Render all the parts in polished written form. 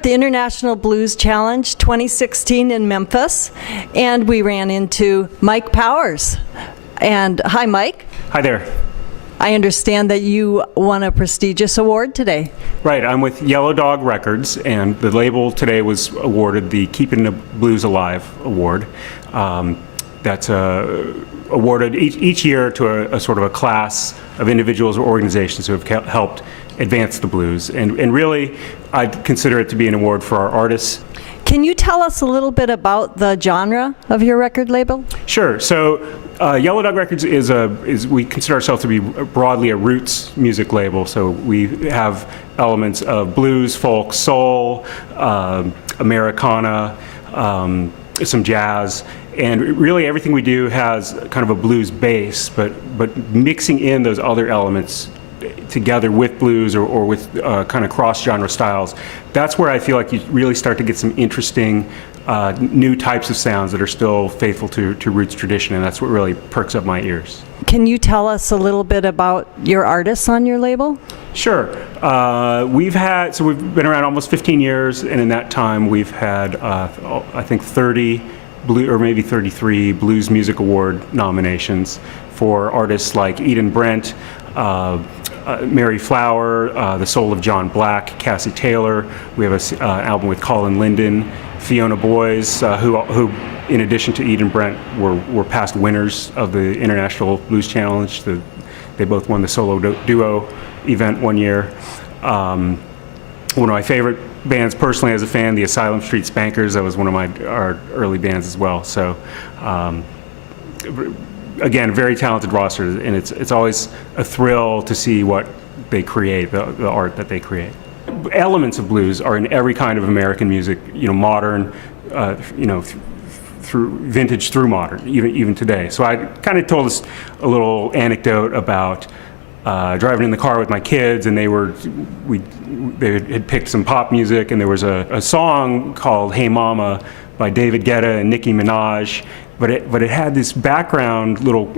at the International Blues Challenge 2016 in Memphis, and we ran into Mike Powers. And hi, Mike. Hi there. I understand that you won a prestigious award today. Right, I'm with Yellow Dog Records, and the label today was awarded the Keeping the Blues Alive Award. That's awarded each year to a sort of a class of individuals or organizations who have helped advance the blues. And really, I'd consider it to be an award for our artists. Can you tell us a little bit about the genre of your record label? Sure. So Yellow Dog Records is we consider ourselves to be broadly a roots music label. So we have elements of blues, folk, soul, Americana, some jazz, and really everything we do has kind of a blues base, but mixing in those other elements together with blues or with kind of cross-genre styles. That's where I feel like you really start to get some interesting new types of sounds that are still faithful to roots tradition, and that's what really perks up my ears. Can you tell us a little bit about your artists on your label? Sure. We've been around almost 15 years, and in that time we've had I think 30 or maybe 33 Blues Music Award nominations for artists like Eden Brent, Mary Flower, The Soul of John Black, Cassie Taylor. We have an album with Colin Linden, Fiona Boyes, who in addition to Eden Brent were past winners of the International Blues Challenge. They both won the solo duo event one year. One of my favorite bands personally as a fan, the Asylum Street Spankers. That was one of our early bands as well. So again, very talented roster, and it's always a thrill to see what they create, the art that they create. Elements of blues are in every kind of American music, modern, through vintage through modern, even today. So I kind of told us a little anecdote about driving in the car with my kids, and they had picked some pop music, and there was a song called "Hey Mama" by David Guetta and Nicki Minaj, but it had this background little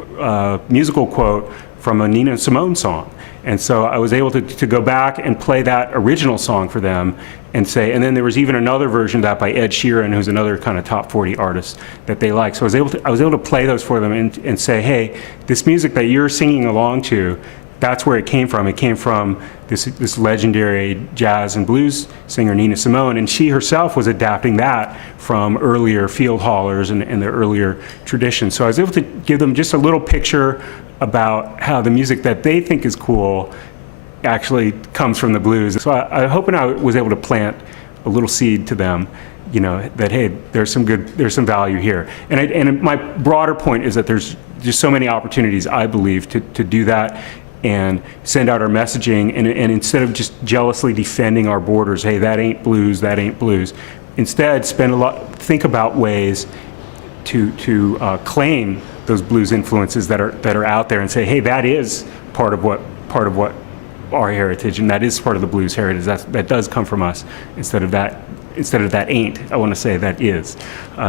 musical quote from a Nina Simone song. And so I was able to go back and play that original song for them and then there was even another version of that by Ed Sheeran, who's another kind of top 40 artist that they like. So I was able to play those for them and say, hey, this music that you're singing along to, that's where it came from. It came from this legendary jazz and blues singer, Nina Simone, and she herself was adapting that from earlier field hollers and the earlier traditions. So I was able to give them just a little picture about how the music that they think is cool actually comes from the blues. So I hope I was able to plant a little seed to them, that hey, there's some value here. And my broader point is that there's just so many opportunities, I believe, to do that and send out our messaging, and instead of just jealously defending our borders, hey, that ain't blues, instead think about ways to claim those blues influences that are out there and say, hey, that is part of what our heritage, and that is part of the blues heritage. That does come from us. Instead of that ain't, I want to say that is.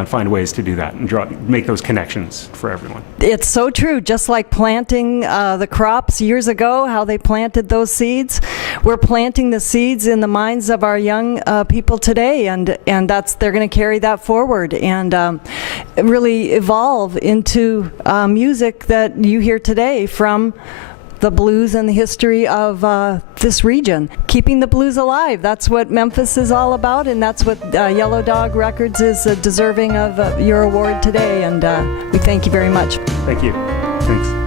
Find ways to do that and make those connections for everyone. It's so true. Just like planting the crops years ago, how they planted those seeds, we're planting the seeds in the minds of our young people today, and they're going to carry that forward and really evolve into music that you hear today from the blues and the history of this region. Keeping the blues alive, that's what Memphis is all about, and that's what Yellow Dog Records is deserving of your award today, and we thank you very much. Thank you. Thanks.